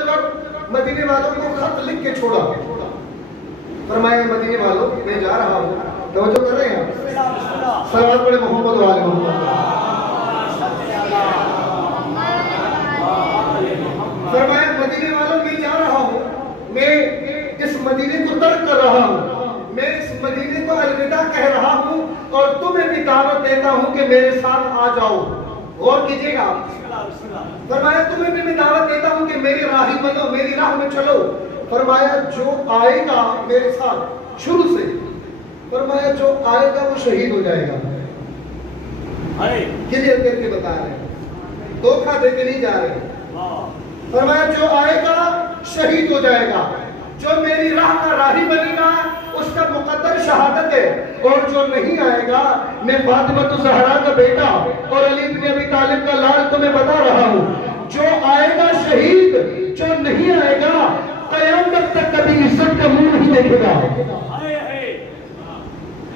مدینے والوں کو خط لکھ کے چھوڑا، فرمایا مدینے والوں میں جا رہا ہوں، توجہ کر رہے ہیں آپ، صلوات پڑھیں محمد و آل محمد۔ فرمایا مدینے والوں میں جا رہا ہوں، میں اس مدینے کو ترک کر رہا ہوں، میں اس مدینے کو الوداع کہہ رہا ہوں اور تمہیں بھی دعوت دیتا ہوں کہ میرے ساتھ آ جاؤ۔ غور کیجئے گا، فرمایا تمہیں بھی میں دعوت دیتا ہوں کہ میری راہی بنو، میری راہ میں چلو۔ فرمایا جو آئے گا میرے ساتھ شروع سے، فرمایا جو آئے گا وہ شہید ہو جائے گا۔ کلیئر کر کے بتا رہے ہیں، دھوکہ دے کے نہیں جا رہے۔ فرمایا جو آئے گا شہید ہو جائے گا، جو میری راہ کا راہی بنے گا اس کا مقدر شہادت ہے، اور جو نہیں آئے گا، میں فاطمہ الزہرا کا بیٹا اور علی بن ابی طالب کا لال تمہیں بتا رہا ہوں، جو آئے گا شہید، جو نہیں آئے گا قیامت تک کبھی عزت کا منہ نہیں دیکھے گا۔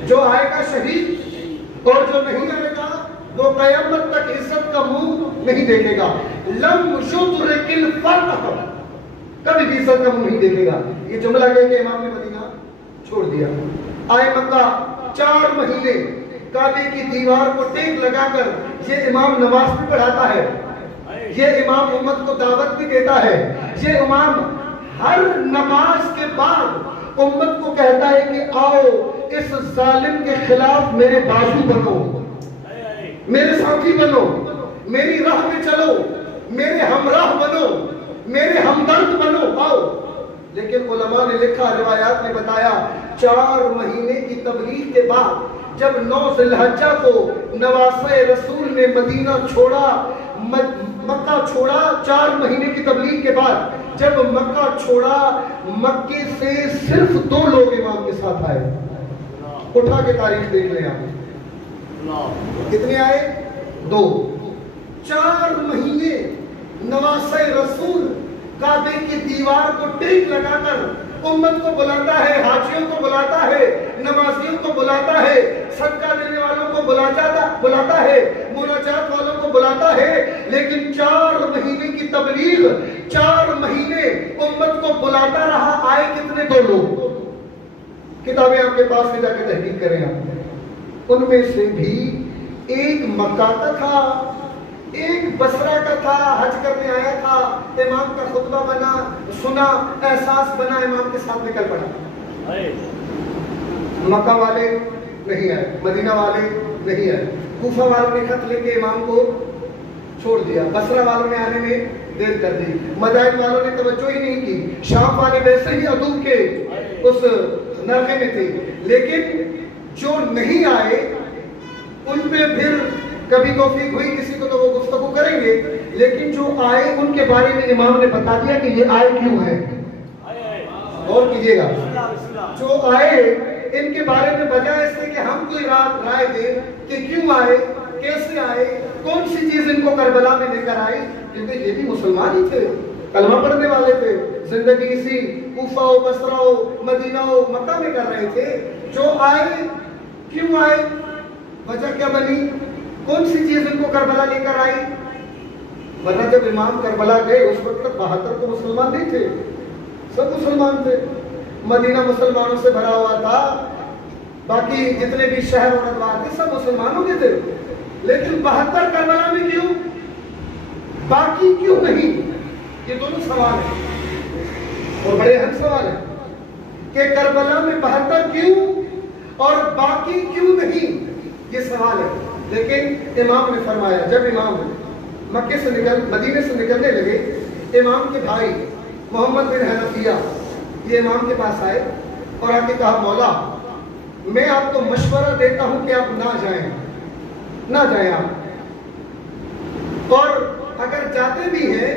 جو آئے گا شہید اور جو نہیں آئے گا وہ قیامت تک عزت کا منہ نہیں دیکھے گا۔ لم یدرک الفتح، کبھی بھی عزت کا منہ نہیں دیکھے گا۔ یہ جملہ کہہ کے امام نے مدینہ چھوڑ دیا۔ آئے مکہ 4 مہینے کعبے کی دیوار کو ٹیک لگا کر یہ امام نماز بھی پڑھاتا ہے، یہ امام امت کو دعوت بھی دیتا ہے، یہ امام ہر نماز کے بعد امت کو کہتا ہے کہ آؤ اس ظالم کے خلاف میرے بازو بنو، میرے ساتھی بنو، میری راہ میں چلو، میرے ہمراہ بنو، میرے ہمدرد بنو، آؤ۔ لیکن علماء نے لکھا، روایات نے بتایا، 4 مہینے کی تبلیغ کے بعد جب 9 ذی الحجہ کو نواسۂ رسول نے مدینہ چھوڑا، مکہ چھوڑا، 4 مہینے کی تبلیغ کے بعد جب مکہ چھوڑا، مکے سے صرف 2 لوگ امام کے ساتھ آئے۔ اٹھا کے تاریخ دیکھ لیں آپ، کتنے آئے؟ 2۔ 4 مہینے نواسۂ رسول کعبے کی دیوار کو ٹیک لگا کر امت کو بلاتا ہے، حاجیوں کو بلاتا ہے، نمازیوں کو بلاتا ہے، صدقہ دینے والوں کو بلاتا ہے، مناجات والوں کو بلاتا ہے، لیکن 4 مہینے کی تبلیغ، 4 مہینے امت کو بلاتا رہا، آئے کتنے؟ 2 لوگ۔ کتابیں آپ کے پاس میں جا کے تحقیق کریں آپ، ان میں سے بھی ایک مکہ کا تھا، ایک بصرہ کا تھا، حج کرنے آیا تھا، امام کا خطبہ بنا، سنا، احساس بنا، امام کے ساتھ نکل پڑا۔ مکہ والے نہیں آئے، مدینہ والے نہیں آئے، کوفہ والوں نے خط لے کے امام کو چھوڑ دیا، بصرہ والوں نے آنے میں دیر کر دی، مدائن والوں نے توجہ ہی نہیں کی، شام والے ویسے ہی عدو کے اس نرخے میں تھے، لیکن جو نہیں آئے ان پہ پھر کبھی توفیق ہوئی کسی کو تو وہ گفتگو کریں گے، لیکن جو آئے ان کے بارے میں امام نے بتا دیا کہ یہ آئے کیوں ہیں۔ غور کیجئے گا، جو آئے ان کے بارے میں بجائے اس سے کہ ہم کوئی رائے دیں کہ کیوں آئے، کیسے آئے، کون سی چیز ان کو کربلا میں لے کر آئی، کیونکہ یہ بھی مسلمان ہی تھے، کلمہ پڑھنے والے تھے، زندگی اسی کوفہ و بصرہ و مدینہ و مکہ میں کر رہے تھے۔ جو آئے کیوں آئے، وجہ کیا بنی، کون سی چیز ان کو کربلا لے کر آئی؟ ورنہ جب امام کربلا گئے اس وقت تک 72 تو مسلمان نہیں تھے، سب مسلمان تھے، مدینہ مسلمانوں سے بھرا ہوا تھا، باقی جتنے بھی شہر اور ادوار تھے سب مسلمانوں کے تھے، لیکن 72 کربلا میں کیوں، باقی کیوں نہیں؟ یہ دونوں سوال ہیں اور بڑے اہم سوال ہیں کہ کربلا میں 72 کیوں اور باقی کیوں نہیں، یہ سوال ہے۔ لیکن امام نے فرمایا، جب امام مکے سے مدینے سے نکلنے لگے، امام کے بھائی محمد بن حنفیہ یہ امام کے پاس آئے اور آ کے کہا، مولا میں آپ کو مشورہ دیتا ہوں کہ آپ نہ جائیں آپ، اور اگر جاتے بھی ہیں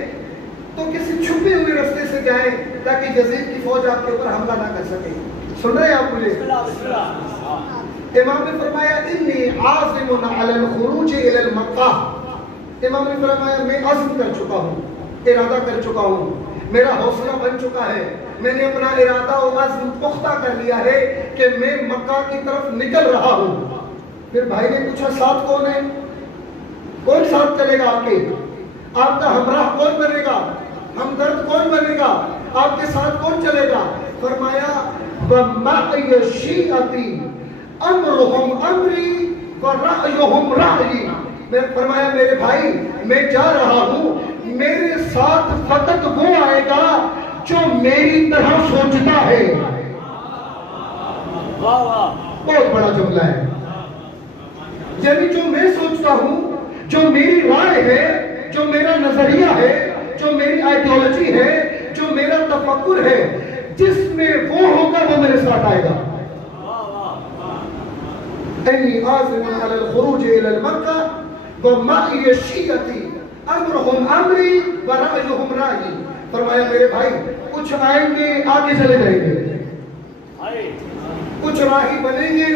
تو کسی چھپے ہوئے راستے سے جائیں تاکہ یزید کی فوج آپ کے اوپر حملہ نہ کر سکے۔ سن رہے ہیں آپ مجھے؟ امام نے فرمایا، انی عازم علی الخروج الی المکہ، امام نے فرمایا میں عزم کر چکا ہوں، ارادہ کر چکا ہوں، میرا حوصلہ بن چکا ہے، میں نے اپنا ارادہ و عزم پختہ کر لیا ہے کہ میں مکہ کی طرف نکل رہا ہوں۔ پھر بھائی نے پوچھا، ساتھ کون ہے، کون ساتھ چلے گا آپ کے، آپ کا ہمراہ کون بنے گا؟ ہمدرد کون بنے گا؟ آپ کے ساتھ کون چلے گا؟ فرمایا وَمَعِيَ شِيعَتِي أَمْرُهُمْ أَمْرِي وَرَأْيُهُمْ رَأْيِي. میں فرمایا میرے بھائی میں جا رہا ہوں، میرے ساتھ فقط وہ آئے گا جو میری طرح سوچتا ہے. بہت بڑا جملہ ہے. یعنی جو میں سوچتا ہوں، جو میری رائے ہے، جو میرا نظریہ ہے، جو میری آئیڈیالوجی ہے، جو میرا تفکر ہے، جس میں وہ ہوگا وہ میرے ساتھ آئے گا. انی عازم علی الخروج الی المکہ ومعی شیعتی امرہم امری ورأیہم رأیی. فرمایا میرے بھائی کچھ آئیں گے آگے چلے جائیں گے، کچھ راہی بنیں گے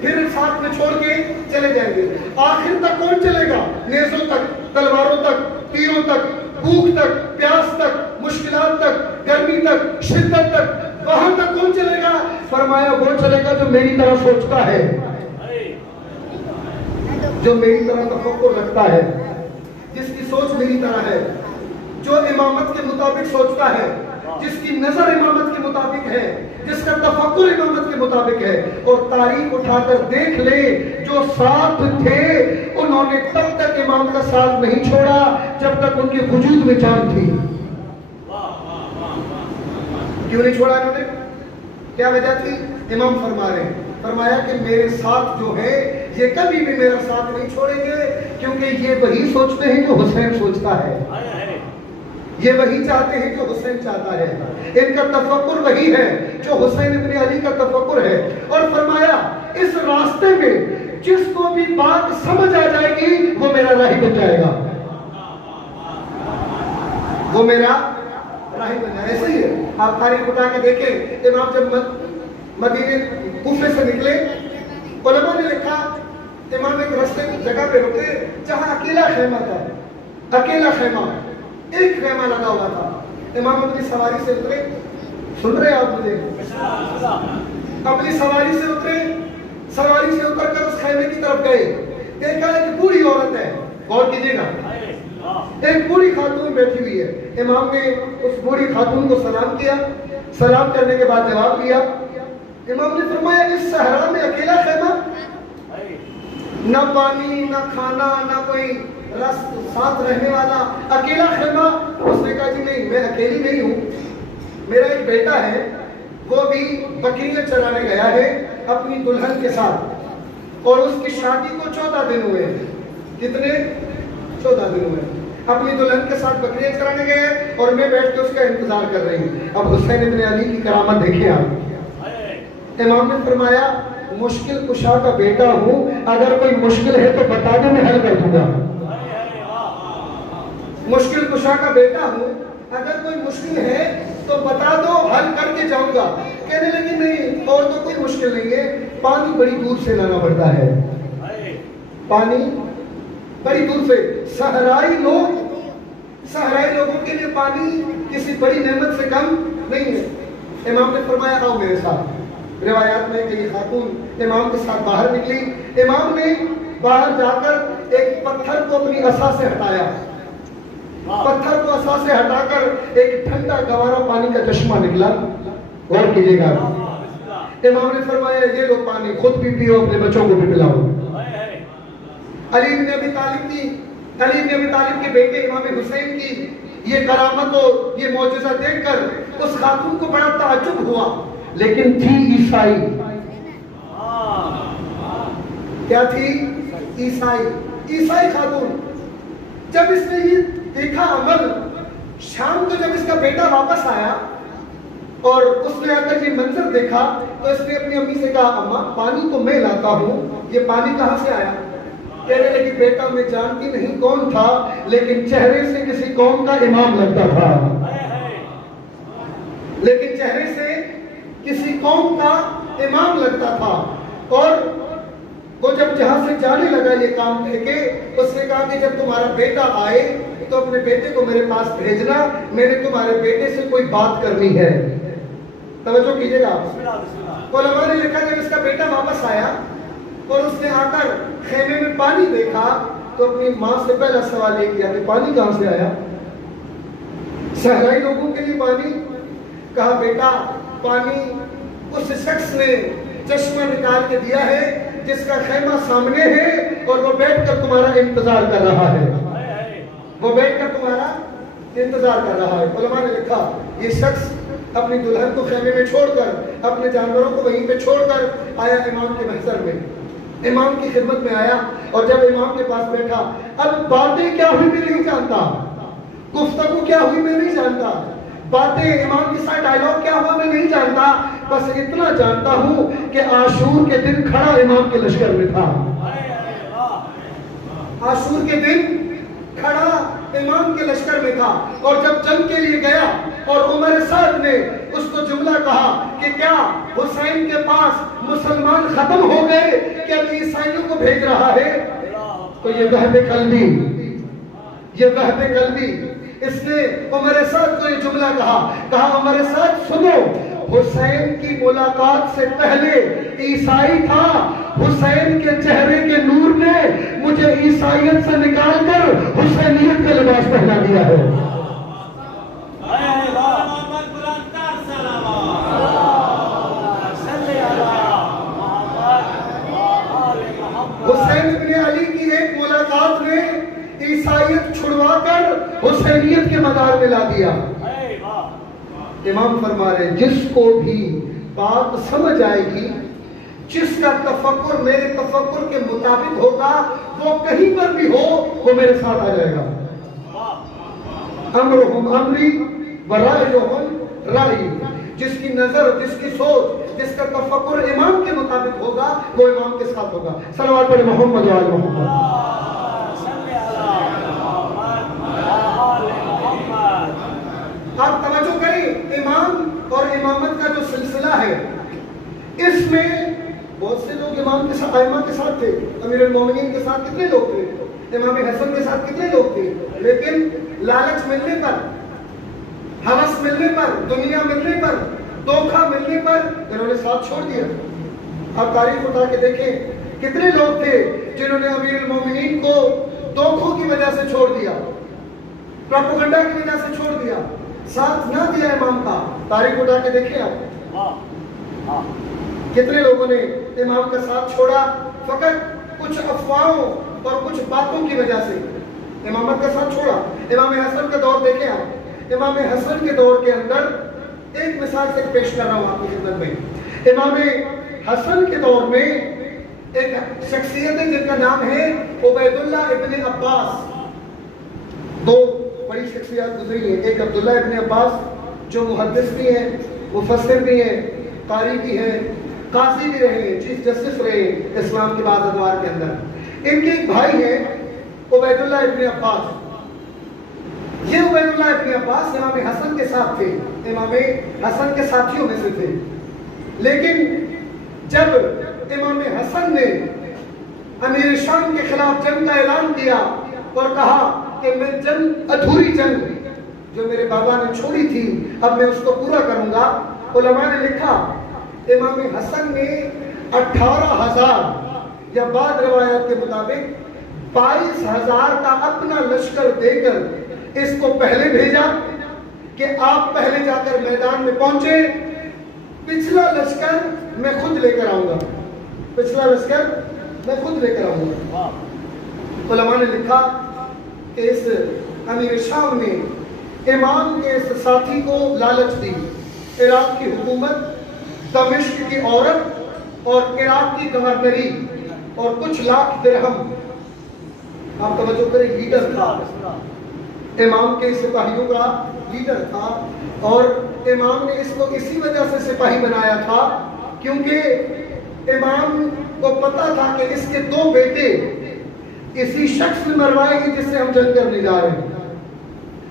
پھر ساتھ میں چھوڑ کے چلے جائیں گے. آخر تک کون چلے گا؟ نیزوں تک، تلواروں تک، تیروں تک، بھوک تک، پیاس تک، مشکلات تک، گرمی تک، شدت تک، وہاں تک کون چلے گا؟ فرمایا وہ چلے گا جو میری طرح سوچتا ہے، جو میری طرح تفکر رکھتا ہے، جس کی سوچ میری طرح ہے، جو امامت کے مطابق سوچتا ہے، جس کی نظر امامت کے مطابق ہے، جس کا تفکر امامت کے مطابق ہے. اور تاریخ اٹھا کر دیکھ لے جو ساتھ تھے انہوں نے تب تک امام کا ساتھ نہیں چھوڑا جب تک ان کے وجود میں جان تھی. کیوں نہیں چھوڑا انہوں نے؟ کیا وجہ تھی؟ امام فرما رہے ہیں، فرمایا کہ میرے ساتھ جو ہے یہ کبھی بھی میرا ساتھ نہیں چھوڑیں گے، کیونکہ یہ وہی سوچتے ہیں جو حسین سوچتا ہے، یہ وہی چاہتے ہیں جو حسین چاہتا ہے، ان کا تفکر وہی ہے جو حسین ابن علی کا تفکر ہے. اور فرمایا اس راستے میں جس کو بھی بات سمجھ آ جائے گی وہ میرا راہی بن جائے گا، وہ میرا راہی بن جائے گا. ایسے ہی ہے. آپ تاریخ اٹھا کے دیکھیں، امام جب مدینے کوفے سے نکلے، علماء نے لکھا امام ایک راستے کی جگہ پہ رکے جہاں اکیلا خیمہ تھا، اکیلا خیمہ، ایک خیمہ لگا ہوا تھا. امام اپنی سواری سے اترے، سن رہے آپ مجھے؟ اپنی سواری سے اترے، سواری سے اتر کر اس خیمے کی طرف گئے. دیکھا ایک بوڑھی عورت ہے، غور کیجیے گا، ایک بوڑھی خاتون بیٹھی ہوئی ہے. امام نے اس بوڑھی خاتون کو سلام کیا، سلام کرنے کے بعد جواب دیا. امام نے فرمایا اس صحرا میں اکیلا خیمہ، نہ پانی، نہ کھانا، نہ کوئی ساتھ رہنے والا، اکیلا خیمہ. اس نے کہا جی نہیں، میں اکیلی نہیں ہوں، میرا ایک بیٹا ہے، وہ بھی بکریاں چرانے گیا ہے اپنی دلہن کے ساتھ، اور اس کی شادی کو 14 دن ہوئے ہیں. کتنے؟ 14 دن ہوئے. اپنی دلہن کے ساتھ بکریاں چرانے گئے اور میں بیٹھ کے اس کا انتظار کر رہی ہوں. اب حسین ابن علی کی کرامت دیکھیں آپ. امام نے فرمایا مشکل کشا کا بیٹا ہوں، اگر کوئی مشکل ہے تو بتا دو میں حل کر دوں گا. مشکل کشا کا بیٹا ہوں، اگر کوئی مشکل ہے تو بتا دو حل کر کے جاؤں گا. کہنے لگی نہیں اور تو کوئی مشکل نہیں ہے، پانی بڑی دور سے لانا پڑتا ہے، پانی بڑی دور سے. صحرائی لوگوں کے لیے پانی کسی بڑی نعمت سے کم نہیں ہے. امام نے فرمایا آؤ میرے ساتھ. روایات میں کہ یہ خاتون امام کے ساتھ باہر نکلی. امام نے باہر جا کر ایک پتھر کو اپنی عصا سے ہٹایا، پتھر کو عصا سے ہٹا کر ایک ٹھنڈا گوارا پانی کا چشمہ نکلا. غور کیجیے گا. امام نے فرمایا یہ لو پانی، خود بھی پیو، اپنے بچوں کو بھی پلاؤ. علی بن ابی طالب کے بیٹے امام حسین کی یہ کرامت اور یہ معجزہ دیکھ کر اس خاتون کو بڑا تعجب ہوا، لیکن تھی عیسائی. کیا تھی؟ عیسائی خاتون. جب اس نے یہ دیکھا عمل، شام کو جب اس کا بیٹا واپس آیا اور اس نے آ کر یہ منظر دیکھا تو اس نے اپنی امی سے کہا اماں پانی تو میں لاتا ہوں، یہ پانی کہاں سے آیا؟ کہنے لگی بیٹا میں جانتی نہیں کون تھا، لیکن چہرے سے کسی قوم کا امام لگتا تھا، لیکن چہرے سے کسی قوم کا امام لگتا تھا. اور وہ جب جہاں سے جانے لگا یہ کام کہہ کے، اس نے کہا کہ جب تمہارا بیٹا آئے تو اپنے بیٹے کو میرے پاس بھیجنا، میں نے تمہارے بیٹے سے کوئی بات کرنی ہے. توجہ کیجیے گا. علماء نے لکھا جب اس کا بیٹا واپس آیا اور اس نے آ کر خیمے میں پانی دیکھا تو اپنی ماں سے پہلا سوال یہ کیا کہ پانی کہاں سے آیا؟ صحرائی لوگوں کے لیے پانی، کہا بیٹا پانی اس شخص نے چشمہ نکال کے دیا ہے جس کا خیمہ سامنے ہے اور وہ بیٹھ کر تمہارا انتظار کر رہا ہے، وہ بیٹھ کر تمہارا انتظار کر رہا ہے۔ علماء نے لکھا یہ شخص اپنی دلہن کو خیمے میں چھوڑ کر، اپنے جانوروں کو وہیں پہ چھوڑ کر آیا امام کے محضر میں، امام کی خدمت میں آیا، اور جب امام کے پاس بیٹھا، اب باتیں کیا ہوئی میں نہیں جانتا، گفتگو کیا ہوئی میں نہیں جانتا، باتیں امام کے ساتھ ڈائلاگ کیا ہوا میں نہیں جانتا، بس اتنا جانتا ہوں کہ عاشور کے دن کھڑا امام کے لشکر میں تھا، عاشور کے دن کھڑا امام کے لشکر میں تھا، اور جب جنگ کے لیے گیا اور عمر سعد نے اس کو جملہ کہا کہ کیا حسین کے پاس مسلمان ختم ہو گئے کہ اب عیسائیوں کو بھیج رہا ہے، تو یہ وہب قلبی، یہ وہب قلبی اس نے عمر سعد کو یہ جملہ کہا عمر سعد سنو، حسین کی ملاقات سے پہلے عیسائی تھا، حسین کے چہرے کے نور نے مجھے عیسائیت سے نکال کر حسینیت کا لباس پہنا دیا ہے۔ حسین ابن علی کی ایک ملاقات نے عیسائیت چھڑوا کر حسینیت کے مدار میں لا دیا۔ امام فرما رہے جس کو بھی بات سمجھ آئے گی، جس کا تفکر میرے تفکر کے مطابق ہوگا، وہ کہیں پر بھی ہو وہ میرے ساتھ آ جائے گا۔ امرہم امری ورائیہم رائی، جس کی نظر، جس کی سوچ، جس کا تفکر امام کے مطابق ہوگا وہ امام کے ساتھ ہوگا۔ صلوات پر محمد و آل محمد۔ آپ توجہ کریں، امام اور امامت کا جو سلسلہ ہے اس میں بہت سے لوگ امام کے ساتھ، ائمہ کے ساتھ تھے، امیر المومنین کے ساتھ کتنے لوگ تھے، امام حسن کے ساتھ کتنے لوگ تھے، لیکن لالچ ملنے پر، ہوس ملنے پر، دنیا ملنے پر، دھوکہ ملنے پر انہوں نے ساتھ چھوڑ دیا۔ آپ تاریخ اٹھا کے دیکھیں کتنے لوگ تھے جنہوں نے امیر المومنین کو دھوکوں کی وجہ سے چھوڑ دیا، پروپیگنڈا کی وجہ سے چھوڑ دیا، ساتھ نہ دیا امام کا۔ تاریخ اٹھا کے دیکھیں آپ کتنے لوگوں نے امام کا ساتھ چھوڑا فقط کچھ افواہوں اور کچھ باتوں کی وجہ سے امامت کا ساتھ چھوڑا۔ امام حسن کا دور دیکھیں آپ، امام حسن کے دور کے اندر ایک مثال سے پیش کر رہا ہوں آپ کی خدمت میں۔ امام حسن کے دور میں ایک شخصیت ہے جن کا نام ہے عبید اللہ ابن عباس۔ دو بڑی شخصیات گزری ہیں، ایک عبداللہ ابن عباس جو محدث بھی ہیں، مفسر بھی ہیں، قاری بھی ہیں، قاضی بھی رہے ہیں، چیف جسٹس رہے ہیں اسلام کے بعض ادوار کے اندر۔ ان کے ایک بھائی ہیں عبید اللہ ابن عباس۔ یہ عبید اللہ ابن عباس امام حسن کے ساتھ تھے، امام حسن کے ساتھیوں میں سے تھے، لیکن جب امام حسن نے امیر شام کے خلاف جنگ کا اعلان کیا اور کہا کہ میں جنگ، ادھوری جنگ جو میرے بابا نے چھوڑی تھی اب میں اس کو پورا کروں گا، علماء نے لکھا امام حسن نے 18,000 یا بعض روایات کے مطابق 22,000 کا اپنا لشکر دے کر اس کو پہلے بھیجا کہ آپ پہلے جا کر میدان میں پہنچے، پچھلا لشکر میں خود لے کر آؤں گا، پچھلا لشکر میں خود لے کر آؤں گا۔ علماء نے لکھا کہ اس امیر شام نے امام کے اس ساتھی کو لالچ دی، عراق کی حکومت، دمشق کی عورت اور عراق کی گورنری اور کچھ لاکھ درہم۔ آپ توجہ کریں، لیڈر تھا، امام کے سپاہیوں کا لیڈر تھا، اور امام نے اس کو اسی وجہ سے سپاہی بنایا تھا کیونکہ امام کو پتا تھا کہ اس کے 2 بیٹے اسی شخص نے مروائے گی جس سے ہم جنگ کرنے جا رہے ہیں،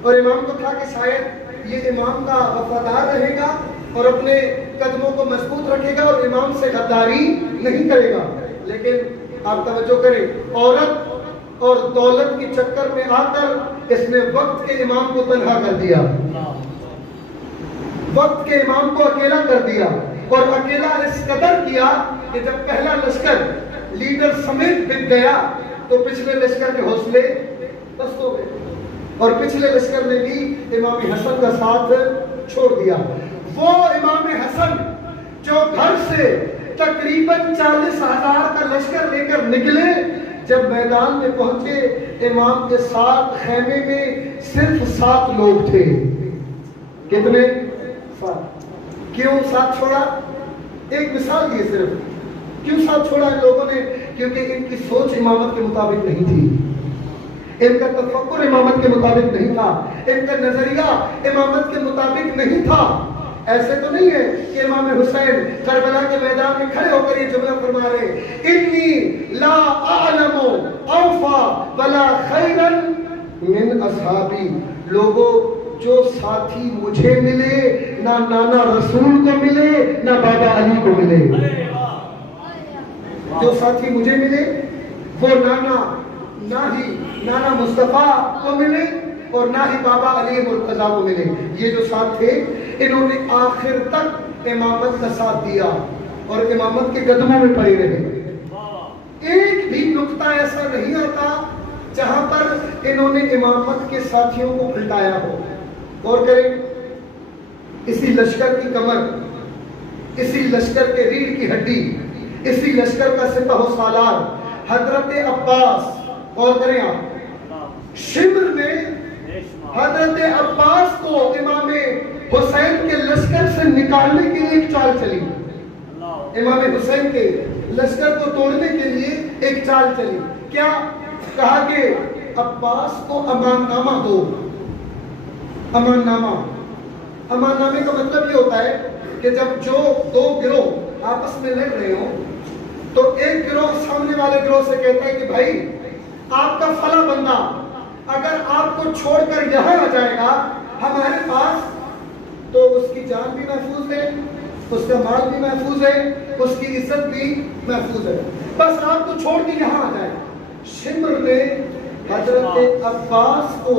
اور امام کو تھا کہ شاید یہ امام کا وفادار رہے گا اور اپنے قدموں کو مضبوط رکھے گا اور امام سے غداری نہیں کرے گا۔ لیکن آپ توجہ کریں، عورت اور دولت کی چکر میں آ کر اس نے وقت کے امام کو تنہا کر دیا، وقت کے امام کو اکیلا کر دیا، اور اکیلا اس قدر کیا کہ جب پہلا لشکر لیڈر سمیت بک گیا تو پچھلے لشکر کے حوصلے بست ہو گئے۔ اور پچھلے لشکر نے بھی امام حسن کا ساتھ چھوڑ دیا. وہ امام حسن جو گھر سے تقریباً 40,000 کا لشکر لے کر نکلے، جب میدان میں پہنچے امام کے ساتھ خیمے میں صرف 7 لوگ تھے. کتنے؟ 7. کیوں ساتھ چھوڑا؟ ایک مثال دی صرف. کیوں ساتھ چھوڑا ان لوگوں نے؟ کیونکہ ان کی سوچ امامت کے مطابق نہیں تھی، ان کا تفکر امامت کے مطابق نہیں تھا، ان کا نظریہ امامت کے مطابق نہیں تھا. ایسے تو نہیں ہے کہ امام حسین کربلا کے میدان میں کھڑے ہو کر یہ جملہ فرما رہے انی لا اعلم اوفا ولا خیرا من اصحابی. لوگوں، جو ساتھی مجھے ملے نہ نانا رسول کو ملے نہ بابا علی کو ملے. جو ساتھی مجھے ملے وہ نہ ہی نانا مصطفیٰ کو ملے اور نہ ہی بابا علی مرتضیٰ کو ملے. یہ جو ساتھ تھے انہوں نے آخر تک امامت کا ساتھ دیا اور امامت کے قدموں میں پڑے رہے. ایک بھی نقطہ ایسا نہیں آتا جہاں پر انہوں نے امامت کے ساتھیوں کو پلٹایا ہو. غور کریں، اسی لشکر کی کمر، اسی لشکر کے ریڑھ کی ہڈی، اسی لشکر کا سپہ و سالار حضرت عباس. غور کریں آپ، شمر میں حضرت عباس کو امام حسین کے لشکر سے نکالنے کے لیے ایک چال چلی. امام حسین کے لشکر کو توڑنے کے لیے ایک چال چلی. کیا کہا کہ عباس کو امان نامہ دو. امان نامہ، امان نامے کا مطلب یہ ہوتا ہے کہ جب جو 2 گروہ آپس میں لڑ رہے ہوں تو ایک گروہ سامنے والے گروہ سے کہتا ہے کہ بھائی آپ کا فلاں بندہ اگر آپ کو چھوڑ کر یہاں آ جائے گا ہمارے پاس تو اس کی جان بھی محفوظ ہے، اس کا مال بھی محفوظ ہے، اس کی عزت بھی محفوظ ہے، بس آپ کو چھوڑ کے یہاں آ جائے. شمر نے حضرت عباس کو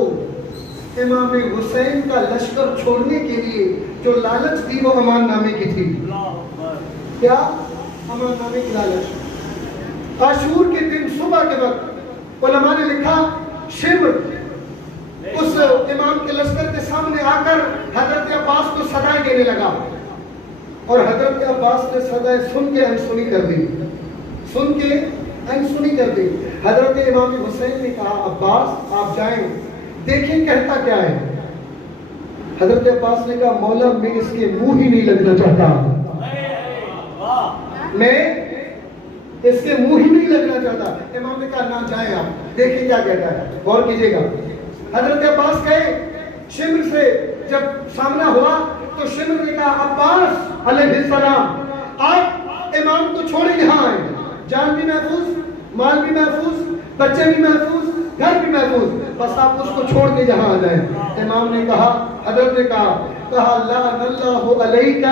امام حسین کا لشکر چھوڑنے کے لیے جو لالچ دی وہ امان نامے کی تھی. کیا؟ امان نامے کی لالچ. عاشور کے دن صبح کے وقت علماء نے لکھا شمر اس امام کے لشکر کے سامنے آ کر حضرت عباس کو صدائیں دینے لگا اور حضرت عباس نے صدائیں سن کے انسنی کر دی. سن کے انسنی کر دی. حضرت امام حسین نے کہا عباس آپ جائیں دیکھیں کہتا کیا ہے. حضرت عباس نے کہا مولا میں اس کے منہ ہی نہیں لگنا چاہتا، میں اس کے منہ ہی نہیں لگنا چاہتا. امام نے کہا نہ جائیں آپ دیکھیں کیا کہتا ہے. غور کیجئے گا، حضرت عباس گئے شمر سے جب سامنا ہوا تو شمر نے کہا عباس علیہ السلام آپ امام کو چھوڑے یہاں آئے، جان بھی محفوظ، مال بھی محفوظ، بچے بھی محفوظ، گھر بھی محفوظ، بس آپ اس کو چھوڑ کے یہاں آ جائیں. امام نے کہا، حضرت نے کہا لعن اللہ علیک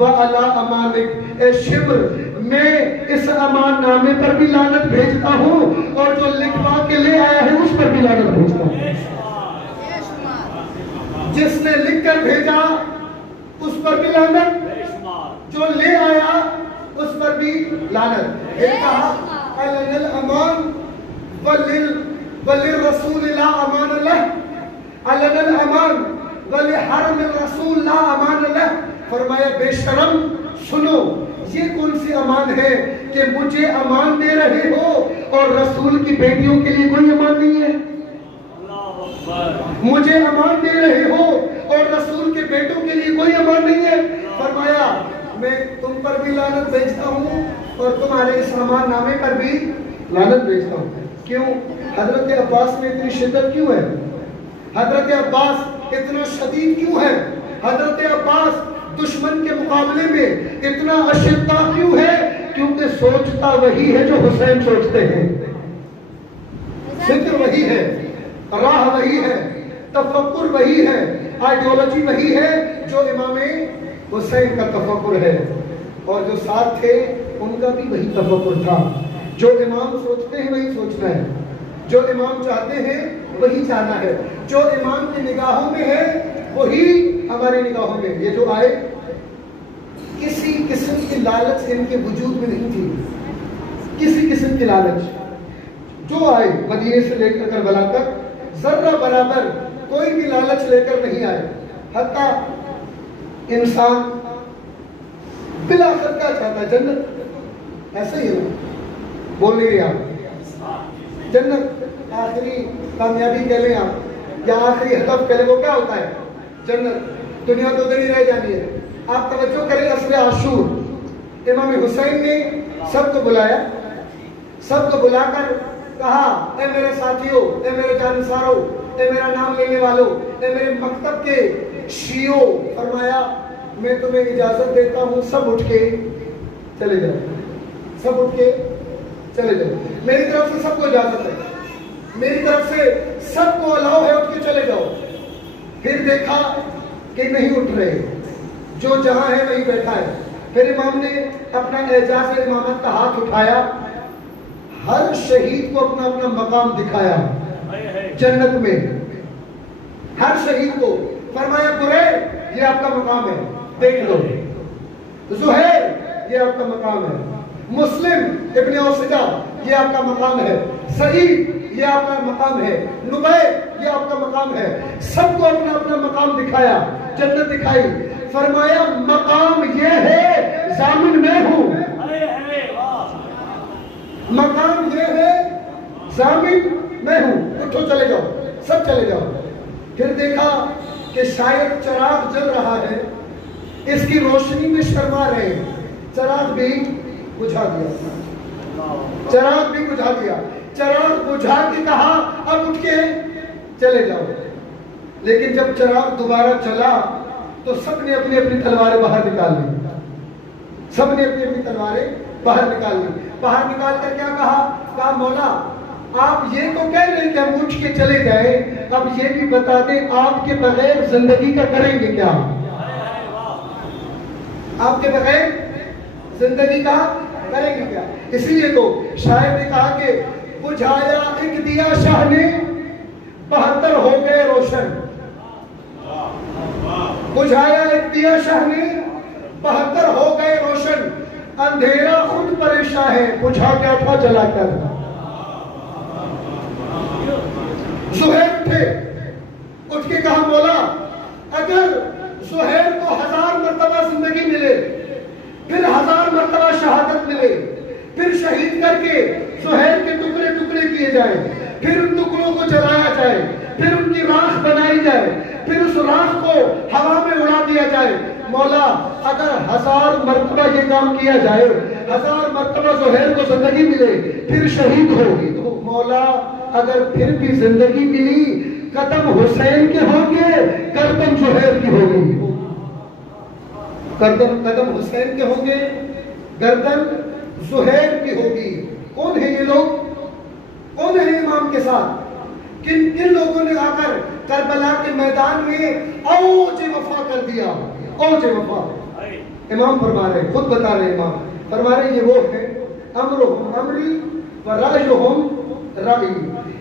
وعلی امانک. اے شمر میں اس امان نامے پر بھی لعنت بھیجتا ہوں اور جو لکھوا کے لے آیا ہے اس پر بھی لعنت بھیجتا ہوں. جس نے لکھ کر بھیجا اس پر بھی لعنت، جو لے آیا اس پر بھی لعنت. ایک کہا علن الامان وللرسول لا امان لہ، علن الامان ولحرم الرسول لا امان لہ. فرمایا بے شرم سنو، یہ کون سی امان ہے کہ مجھے امان دے رہے ہو اور رسول کی بیٹیوں کے لیے کوئی امان نہیں ہے. مجھے امان دے رہے ہو اور رسول کے بیٹوں کے لیے کوئی امان نہیں ہے. فرمایا میں تم پر بھی لعنت بھیجتا ہوں اور تمہارے اس امان نامے پر بھی لعنت بھیجتا ہوں. کیوں؟ حضرت عباس میں اتنی شدت کیوں ہے؟ حضرت عباس اتنا شدید کیوں ہے؟ حضرت عباس دشمن کے مقابلے میں اتنا اشدہ کیوں ہے؟ کیونکہ سوچتا وہی ہے جو حسین سوچتے ہیں، فکر وہی ہے، راہ وہی ہے، تفکر وہی ہے، آئیڈیالوجی وہی ہے جو امام حسین کا تفکر ہے. اور جو ساتھ تھے ان کا بھی وہی تفکر تھا. جو امام سوچتے ہیں وہی سوچنا ہے، جو امام چاہتے ہیں وہی چاہنا ہے، جو امام کی نگاہوں میں ہے وہی ہماری نگاہوں میں. یہ جو آئے کسی قسم کی لالچ ان کے وجود میں نہیں تھی، کسی قسم کی لالچ. جو آئے مدینے سے لے کر کربلا تک ذرہ برابر کوئی بھی لالچ لے کر نہیں آئے. حتیٰ انسان بالآخر کیا چاہتا ہے؟ جنت. ایسا ہی ہے، بول نہیں رہے آپ. جنت آخری کامیابی کہہ لیں آپ یا آخری ہدف کہہ لیں، وہ کیا ہوتا ہے؟ جنت. دنیا تو ادھر ہی رہ جانی ہے. آپ توجہ کریں، اصل عاشور امام حسین نے سب کو بلایا، سب کو بلا کر کہا اے میرے ساتھیوں، اے میرے جانساروں، اے میرا نام لینے والوں، اے میرے مکتب کے شیعوں، فرمایا میں تمہیں اجازت دیتا ہوں سب اٹھ کے چلے جاؤ. سب اٹھ کے چلے جاؤ. میری طرف سے سب کو اجازت ہے، میری طرف سے سب کو الاؤ ہے، اٹھ کے چلے جاؤ. پھر دیکھا کہ نہیں اٹھ رہے، جو جہاں ہے وہیں بیٹھا ہے. پھر امام نے اپنا اعجاز امامت کا ہاتھ اٹھایا، ہر شہید کو اپنا اپنا مقام دکھایا جنت میں. ہر شہید کو فرمایا قریب یہ آپ کا مقام ہے، دیکھ لو. زہیر یہ آپ کا مقام ہے. مسلم ابن اوسجہ یہ آپ کا مقام ہے. سعید یہ آپ کا مقام ہے. نبیل یہ آپ کا مقام ہے. سب کو اپنا اپنا مقام دکھایا، جنت دکھائی. فرمایا مقام یہ ہے ضامن میں ہوں. مقام یہ ہے ضامن میں ہوں. اٹھو چلے جاؤ، سب چلے جاؤ. پھر دیکھا کہ شاید چراغ جل رہا ہے، اس کی روشنی میں شرما رہے ہیں. چراغ بھی بجھا دیا، چراغ بھی بجھا دیا. چراغ بجھا کے کہا اب اٹھ کے چلے جاؤ. لیکن جب چراغ دوبارہ چلا تو سب نے اپنی اپنی تلواریں باہر نکال لی. سب نے اپنی اپنی تلواریں باہر نکال لی. باہر نکال کر کیا کہا مولا آپ یہ تو کہہ رہے ہیں کہ ہم اٹھ کے چلے جائیں، اب یہ بھی بتا دیں آپ کے بغیر زندگی کا کریں گے کیا؟ آپ کے بغیر زندگی کا کریں گے کیا؟ اسی لیے تو شاعر نے کہا کہ بجھایا ایک دیا شاہ نے 72 ہو گئے روشن. بجھایا ایک دیا شاہ نے 72 ہو گئے روشن. اندھیرا خود پریشان ہے، بجھا کیا تھا جلا کر. زہیر اٹھے، اٹھ کے کہا مولا اگر زہیر کو 1000 مرتبہ زندگی ملے، پھر 1000 مرتبہ شہادت ملے، پھر شہید کر کے زہیر کے ٹکڑے ٹکڑے کیے جائیں، پھر ان ٹکڑوں کو جلایا جائے، پھر ان کی راکھ بنائی جائے، پھر اس راکھ کو ہوا میں اڑا دیا جائے، مولا اگر 1000 مرتبہ یہ کام کیا جائے، 1000 مرتبہ زہیر کو زندگی ملے، پھر شہید ہوگی، تو مولا اگر پھر بھی زندگی ملی قدم حسین کے ہوں گے، گردن زہیر کی ہوگی. قدم حسین کے ہوں گے، گردن زہیر کی ہوگی. کون ہے یہ لوگ؟ کون ہے امام کے ساتھ؟ کن لوگوں نے آ کر کربلا کے میدان میں اوج وفا کر دیا؟ اوج وفا. امام فرما رہے، خود بتا رہے امام فرما رہے یہ وہ ہے امرہم امری و رائیہم رائی.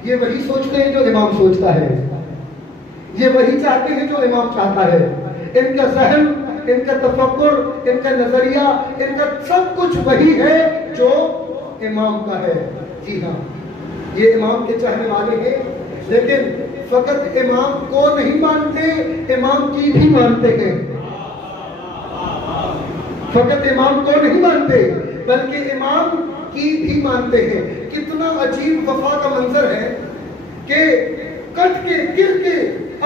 یہ وہی سوچتے ہیں جو امام سوچتا ہے، یہ وہی چاہتے ہیں جو امام چاہتا ہے. ان کا ذہن، ان کا تفکر، ان کا نظریہ، ان کا سب کچھ وہی ہے جو امام کا ہے. جی ہاں، یہ امام کے چاہنے والے ہیں، لیکن فقط امام کو نہیں مانتے، امام کی بھی مانتے ہیں. فقط امام کو نہیں مانتے بلکہ امام کی بھی مانتے ہیں. کتنا عجیب وفا کا منظر ہے کہ کٹ کے گر کے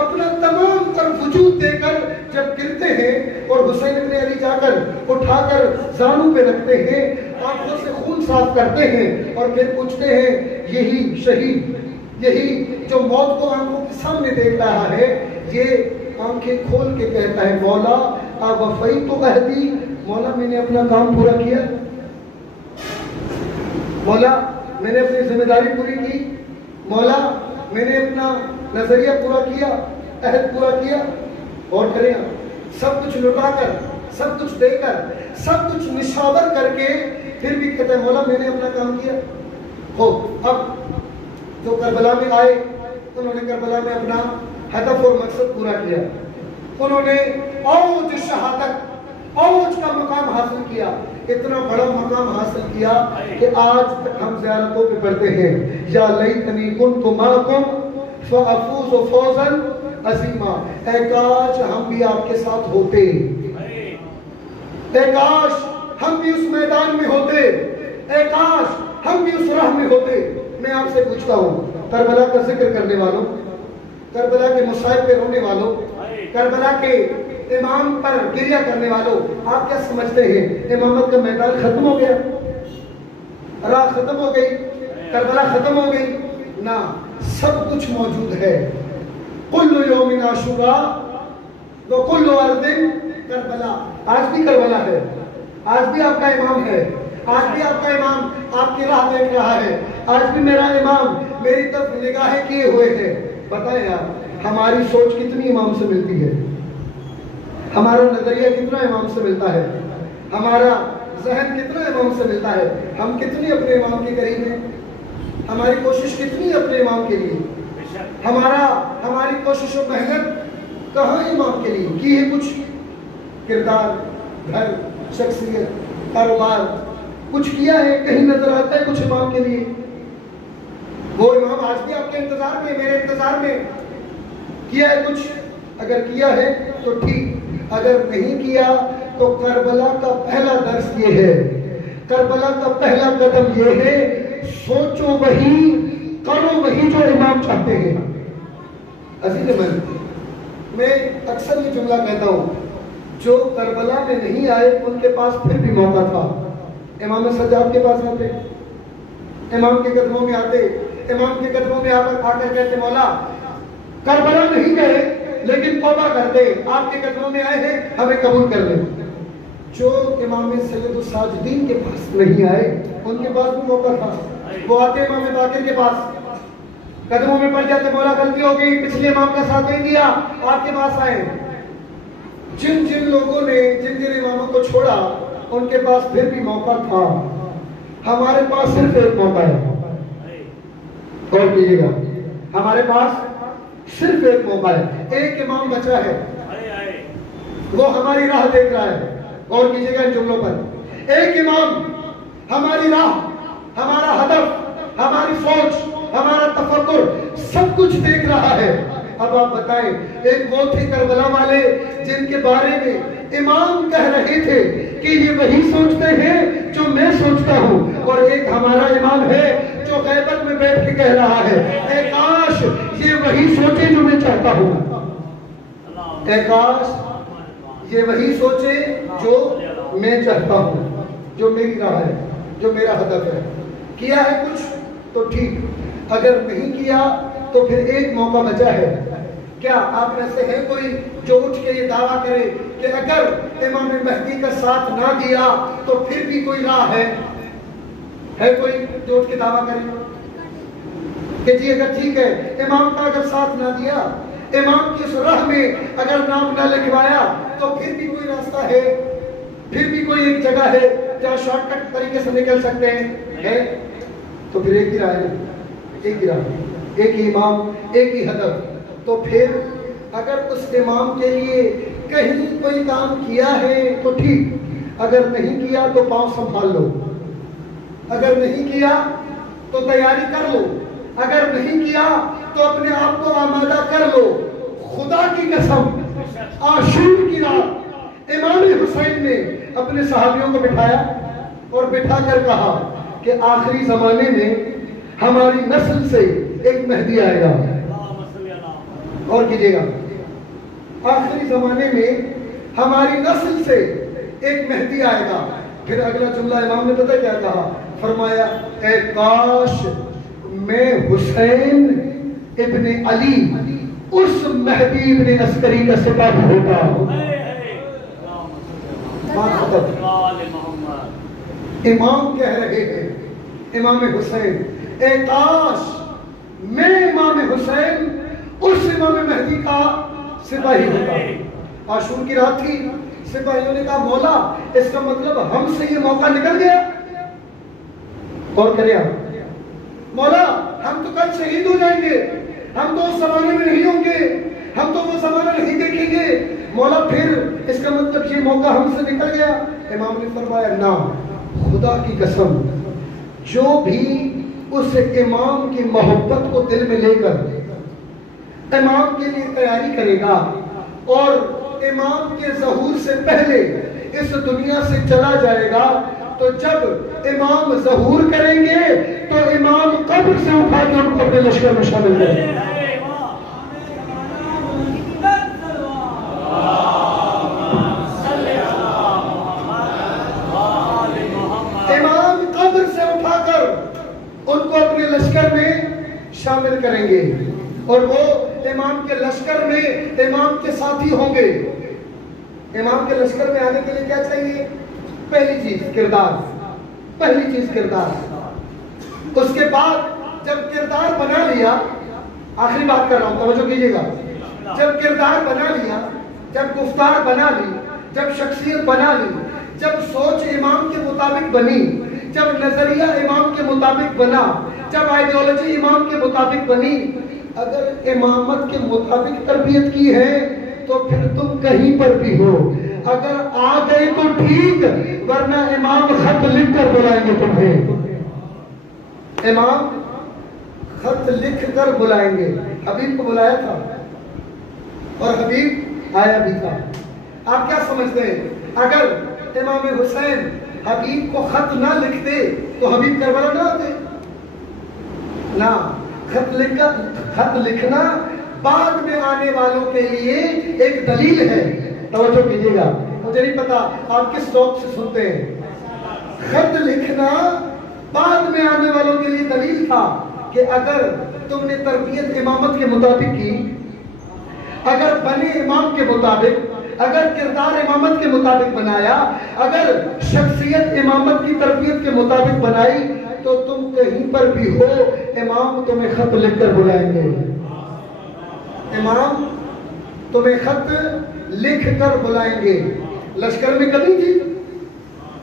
اپنا تمام تر وجود دے کر جب گرتے ہیں اور حسین ابن علی جا کر اٹھا کر زانوں پہ رکھتے ہیں، آنکھوں سے خون صاف کرتے ہیں اور پھر پوچھتے ہیں یہی شہید، یہی جو موت کو آنکھوں کے سامنے دیکھ رہا ہے، یہ آنکھیں کھول کے کہتا ہے مولا وفیت عہدی، مولا میں نے اپنا کام پورا کیا، مولا میں نے اپنی ذمہ داری پوری کی، مولا میں نے اپنا نظریہ پورا کیا، عہد پورا کیا. اور کریں سب کچھ لٹا کر، سب کچھ دے کر، سب کچھ نشاور کر کے پھر بھی کہتے ہیں مولا میں نے اپنا کام کیا. ہو اب جو کربلا میں آئے انہوں نے کربلا میں اپنا ہدف اور مقصد پورا کیا. انہوں نے اوج شہادت، اوج کا مقام حاصل کیا. اتنا بڑا مقام حاصل کیا کہ آج تک ہم زیارتوں پہ پڑھتے ہیں یا لیتنی کنت معکم فَأَفُوزُ فَوْزًا عَظِيمًا، اے کاش ہم بھی آپ کے ساتھ ہوتے، اے کاش ہم بھی اس میدان میں ہوتے، اے کاش ہم بھی اس راہ میں ہوتے۔ میں آپ سے پوچھتا ہوں، کربلا کا ذکر کرنے والوں، کربلا کے مصائب پہ رونے والوں، کربلا کے امام پر گریہ کرنے والوں، آپ کیا سمجھتے ہیں امامت کا میدان ختم ہو گیا؟ راہ ختم ہو گئی؟ کربلا ختم ہو گئی؟ نہ، سب کچھ موجود ہے۔ کل یوم عاشوراء وکل ارض کربلا، آج بھی کربلا ہے، آج بھی آپ کا امام ہے، آج بھی آپ کا امام آپ کی راہ دیکھ رہا ہے، آج بھی میرا امام میری طرف نگاہیں کیے ہوئے ہے۔ بتائیں آپ، ہماری سوچ کتنی امام سے ملتی ہے؟ ہمارا نظریہ کتنا امام سے ملتا ہے؟ ہمارا ذہن کتنا امام سے ملتا ہے؟ ہم کتنی اپنے امام کے قریب ہیں؟ ہماری کوشش کتنی اپنے امام کے لیے؟ ہماری کوشش و محنت کہاں امام کے لیے کی ہے؟ کچھ کردار، گھر، شخصیت، کاروبار کچھ کیا ہے؟ کہیں نظر آتا ہے کچھ امام کے لیے؟ وہ امام آج بھی آپ کے انتظار میں، میرے انتظار میں کیا ہے کچھ؟ اگر کیا ہے تو ٹھیک، اگر نہیں کیا تو کربلا کا پہلا درس یہ ہے، کربلا کا پہلا قدم یہ ہے، سوچو وہی، کرو وہی جو امام چاہتے ہیں۔ عزیز میں اکثر یہ جملہ کہتا ہوں، جو کربلا میں نہیں آئے ان کے پاس پھر بھی موقع تھا۔ امام سجاد کے پاس آتے، امام کے قدموں میں آتے، امام کے قدموں میں آ کر کہتے مولا کربلا نہیں گئے لیکن توبہ کرتے، آپ کے قدموں میں آئے ہیں، ہمیں قبول کر لیں۔ جو امام سید الساجدین کے پاس نہیں آئے ان کے پاس بھی موقع تھا، وہ آتے امام باقر کے پاس، قدموں میں پڑ جاتے، مولا غلطی ہو گئی، پچھلے امام کا ساتھ نہیں دیا، آپ کے پاس آئے۔ جن لوگوں نے جن اماموں کو چھوڑا ان کے پاس پھر بھی موقع تھا، ہمارے پاس صرف ایک موقع ہے، غور کیجیے گا، ہمارے پاس صرف ایک موقع ہے، ایک امام بچا ہے، وہ ہماری راہ دیکھ رہا ہے۔ غور کیجیے گا ان جملوں پر، ایک امام ہماری راہ، ہمارا ہدف، ہماری سوچ، ہمارا تفکر سب کچھ دیکھ رہا ہے۔ اب آپ بتائیں، ایک وہ تھے کربلا والے جن کے بارے میں امام کہہ رہے تھے کہ یہ وہی سوچتے ہیں جو میں سوچتا ہوں، اور ایک ہمارا امام ہے جو غیبت میں بیٹھ کے کہہ رہا ہے اے کاش یہ وہی سوچے جو میں چاہتا ہوں، اے کاش یہ وہی سوچے جو میں چاہتا ہوں، جو میری راہ ہے، جو میرا ہدف ہے۔ کیا ہے کچھ تو ٹھیک، اگر نہیں کیا تو پھر ایک موقع بچا ہے۔ کیا آپ میں سے ہے کوئی جو اٹھ کے یہ دعویٰ کرے کہ اگر امام مہدی کا ساتھ نہ دیا تو پھر بھی کوئی راہ ہے؟ ہے کوئی جو اٹھ کے دعویٰ کرے کہ جی اگر ٹھیک ہے امام کا اگر ساتھ نہ دیا، امام کی اس راہ میں اگر نام نہ لکھوایا تو پھر بھی کوئی راستہ ہے، پھر بھی کوئی ایک جگہ ہے جہاں شارٹ کٹ طریقے سے نکل سکتے ہیں؟ ہے تو پھر ایک ہی راہ ہے، ایک ہی راہ، ایک ہی امام، ایک ہی ہدف۔ تو پھر اگر اس امام کے لیے کہیں کوئی کام کیا ہے تو ٹھیک، اگر نہیں کیا تو پاؤں سنبھال لو، اگر نہیں کیا تو تیاری کر لو، اگر نہیں کیا تو اپنے آپ کو آمادہ کر لو۔ خدا کی قسم، عاشور کی رات امام حسین نے اپنے صحابیوں کو بٹھایا اور بٹھا کر کہا کہ آخری زمانے میں ہماری نسل سے ایک مہدی آئے گا۔ اور کیجئے گا، آخری زمانے میں ہماری نسل سے ایک مہدی آئے گا۔ پھر اگلا جملہ امام نے پتہ کیا کہا؟ فرمایا اے کاش میں حسین ابن علی اس مہدی ابن عسکری کا سپاہی ہوتا۔ امام کہہ رہے ہیں، امام حسین، اے کاش میں امام حسین اس امام مہدی کا سپاہی ہوتا۔ عاشور کی رات تھی، سپاہیوں نے کہا مولا اس کا مطلب ہم سے یہ موقع نکل گیا۔ اور کریا مولا ہم تو کل شہید ہو جائیں گے، ہم تو اس زمانے میں نہیں ہوں گے، ہم تو وہ زمانہ نہیں دیکھیں گے، مولا پھر اس کا مطلب یہ موقع ہم سے نکل گیا۔ امام نے فرمایا نہ، خدا کی قسم، جو بھی اس امام کی محبت کو دل میں لے کر امام کے لیے تیاری کرے گا اور امام کے ظہور سے پہلے اس دنیا سے چلا جائے گا، تو جب امام ظہور کریں گے تو امام قبر سے اٹھا کے ان کو اپنے لشکر میں شامل کریں گے۔ امام قبر سے اٹھا کر ان کو اپنے لشکر میں شامل کریں گے اور وہ امام کے لشکر میں امام کے ساتھی ہوں گے۔ امام کے لشکر میں آنے کے لیے کیا چاہیے؟ پہلی چیز کردار، پہلی چیز کردار۔ اس کے بعد جب کردار بنا لیا، آخری بات کر رہا ہوں توجہ کیجیے گا، جب کردار بنا لیا، جب گفتار بنا لی، جب شخصیت بنا لی، جب سوچ امام کے مطابق بنی، جب نظریہ امام کے مطابق بنا، جب آئیڈیالوجی امام کے مطابق بنی، اگر امامت کے مطابق تربیت کی ہے تو پھر تم کہیں پر بھی ہو، اگر آ گئے تو ٹھیک، ورنہ امام خط لکھ کر بلائیں گے تمہیں۔ امام خط لکھ کر بلائیں گے۔ حبیب کو بلایا تھا اور حبیب آیا بھی تھا۔ آپ کیا سمجھتے ہیں اگر امام حسین حبیب کو خط نہ لکھتے تو حبیب کربلا نہ آتے؟ نہ، خط لکھنا بعد میں آنے والوں کے لیے ایک دلیل ہے۔ توجہ کیجیے گا، مجھے نہیں پتا آپ کس ذوق سے سنتے ہیں۔ خط لکھنا بعد میں آنے والوں کے لیے دلیل تھا کہ اگر تم نے تربیت امامت کے مطابق کی، اگر بنے امام کے مطابق، اگر کردار امامت کے مطابق بنایا، اگر شخصیت امامت کی تربیت کے مطابق بنائی، تو تم کہیں پر بھی ہو امام تمہیں خط لکھ کر بلائیں گے۔ امام تمہیں خط لکھ کر بلائیں گے۔ لشکر میں کمی تھی؟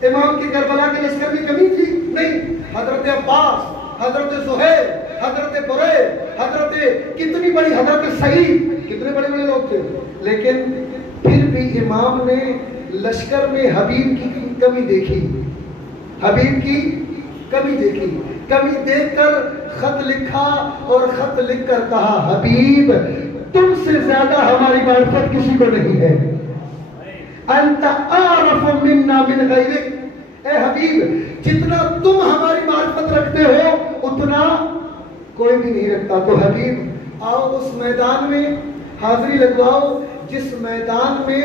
امام کی کربلا کے لشکر میں کمی تھی؟ نہیں۔ حضرت عباس، حضرت زہیر، حضرت بریر، حضرت کتنی بڑی حضرت سعید، کتنے بڑے بڑے لوگ تھے، لیکن پھر بھی امام نے لشکر میں حبیب کی کمی دیکھی، حبیب کی کمی دیکھی، کمی دیکھ کر خط لکھا اور خط لکھ کر کہا حبیب تم سے زیادہ ہماری معرفت کسی کو نہیں ہے، انت اعرف منا من غیرک، اے حبیب جتنا تم ہماری معرفت رکھتے ہو اتنا کوئی بھی نہیں رکھتا۔ تو حبیب آؤ اس میدان میں حاضری لگواؤ جس میدان میں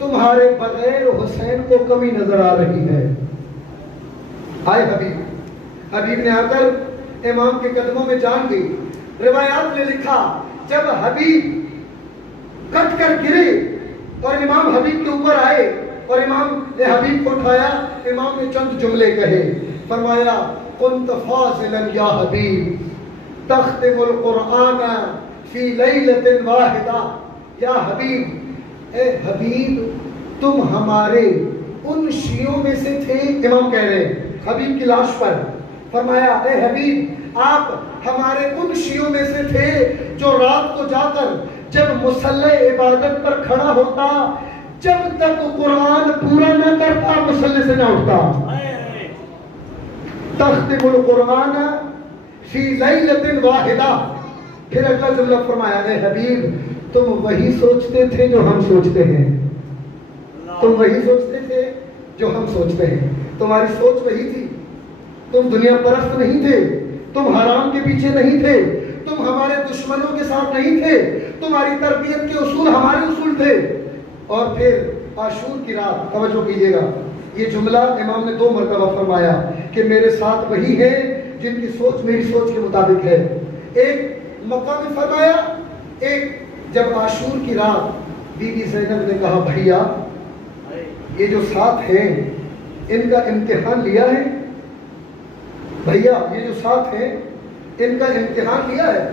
تمہارے بغیر حسین کو کمی نظر آ رہی ہے۔ آئے حبیب، حبیب نے آ کر امام کے قدموں میں جان دی۔ روایات نے لکھا جب حبیب کٹ کر گرے اور امام حبیب کے اوپر آئے اور امام نے حبیب کو اٹھایا، امام نے چند جملے کہے، فرمایا كنت فاضلا یا حبیب تختم القرآن فی لیلۃ واحدہ، یا حبیب، اے حبیب تم ہمارے ان شیعوں میں سے تھے، امام کہہ رہے ہیں حبیب کی لاش پر، فرمایا اے حبیب آپ ہمارے ان شیعوں میں سے تھے جو رات کو جا کر جب مصلی عبادت پر کھڑا ہوتا جب تک قرآن پورا نہ کرتا مصلی سے نہ اٹھتا۔ تختم القرآن فی لیلۃ واحدہ۔ پھر اگلا جملہ فرمایا اے حبیب تم وہی سوچتے تھے جو ہم سوچتے ہیں، تم وہی سوچتے تھے جو ہم سوچتے ہیں، تمہاری سوچ وہی تھی، تم دنیا پرست نہیں تھے، تم حرام کے پیچھے نہیں تھے، تم ہمارے دشمنوں کے ساتھ نہیں تھے، تمہاری تربیت کے اصول ہمارے اصول تھے۔ اور پھر عاشور کی رات، توجہ کیجیے گا، یہ جملہ امام نے 2 مرتبہ فرمایا کہ میرے ساتھ وہی ہے جن کی سوچ میری سوچ کے مطابق ہے۔ ایک مقام میں فرمایا، ایک جب عاشور کی رات بی بی زینب نے کہا بھیا یہ جو ساتھ ہیں ان کا امتحان لیا ہے، بھیا یہ جو ساتھ ہیں ان کا امتحان لیا ہے،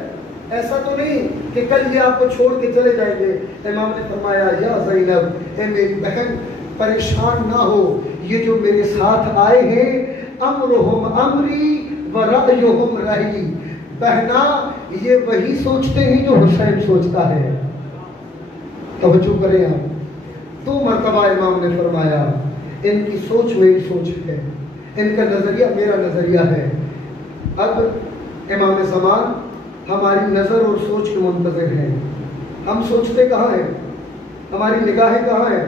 ایسا تو نہیں کہ کل یہ آپ کو چھوڑ کے چلے جائیں گے۔ امام نے فرمایا یا زینب، اے میری بہن پریشان نہ ہو، یہ جو میرے ساتھ آئے ہیں امرہم امری و رأیہم رأیی، بہنا یہ وہی سوچتے ہیں جو حسین سوچتا ہے۔ توجہ کریں آپ، 2 مرتبہ امام نے فرمایا ان کی سوچ میری سوچ ہے، ان کا نظریہ میرا نظریہ ہے۔ اب امام زمان ہماری نظر اور سوچ کے منتظر ہیں. ہم سوچتے کہاں ہیں؟ ہماری نگاہیں کہاں ہیں؟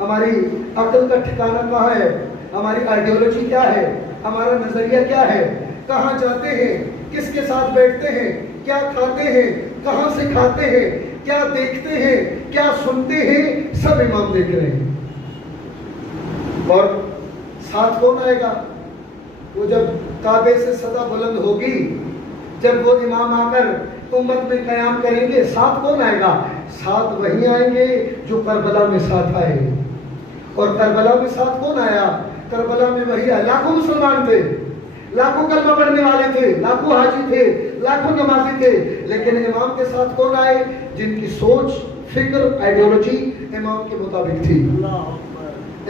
ہماری عقل کا ٹھکانہ کہاں ہے؟ ہماری آئیڈیالوجی کیا ہے؟ ہمارا نظریہ کیا ہے؟ کہاں جاتے ہیں؟ کس کے ساتھ بیٹھتے ہیں؟ کیا کھاتے ہیں؟ کہاں سے کھاتے ہیں؟ کیا دیکھتے ہیں؟ کیا سنتے ہیں؟ سب امام دیکھ رہے ہیں. اور ساتھ کون آئے گا؟ وہ جب کعبے سے صدا بلند ہوگی، جب وہ امام آ کر امت میں قیام کریں گے، ساتھ کون آئے گا؟ ساتھ وہی آئیں گے جو کربلا میں ساتھ آئے. اور کربلا میں ساتھ کون آیا؟ کربلا میں وہی آیا. لاکھوں مسلمان تھے، لاکھوں کلمہ پڑھنے والے تھے، لاکھوں حاجی تھے، لاکھوں نمازی تھے، لیکن امام کے ساتھ کون آئے؟ جن کی سوچ، فکر، آئیڈیالوجی امام کے مطابق تھی.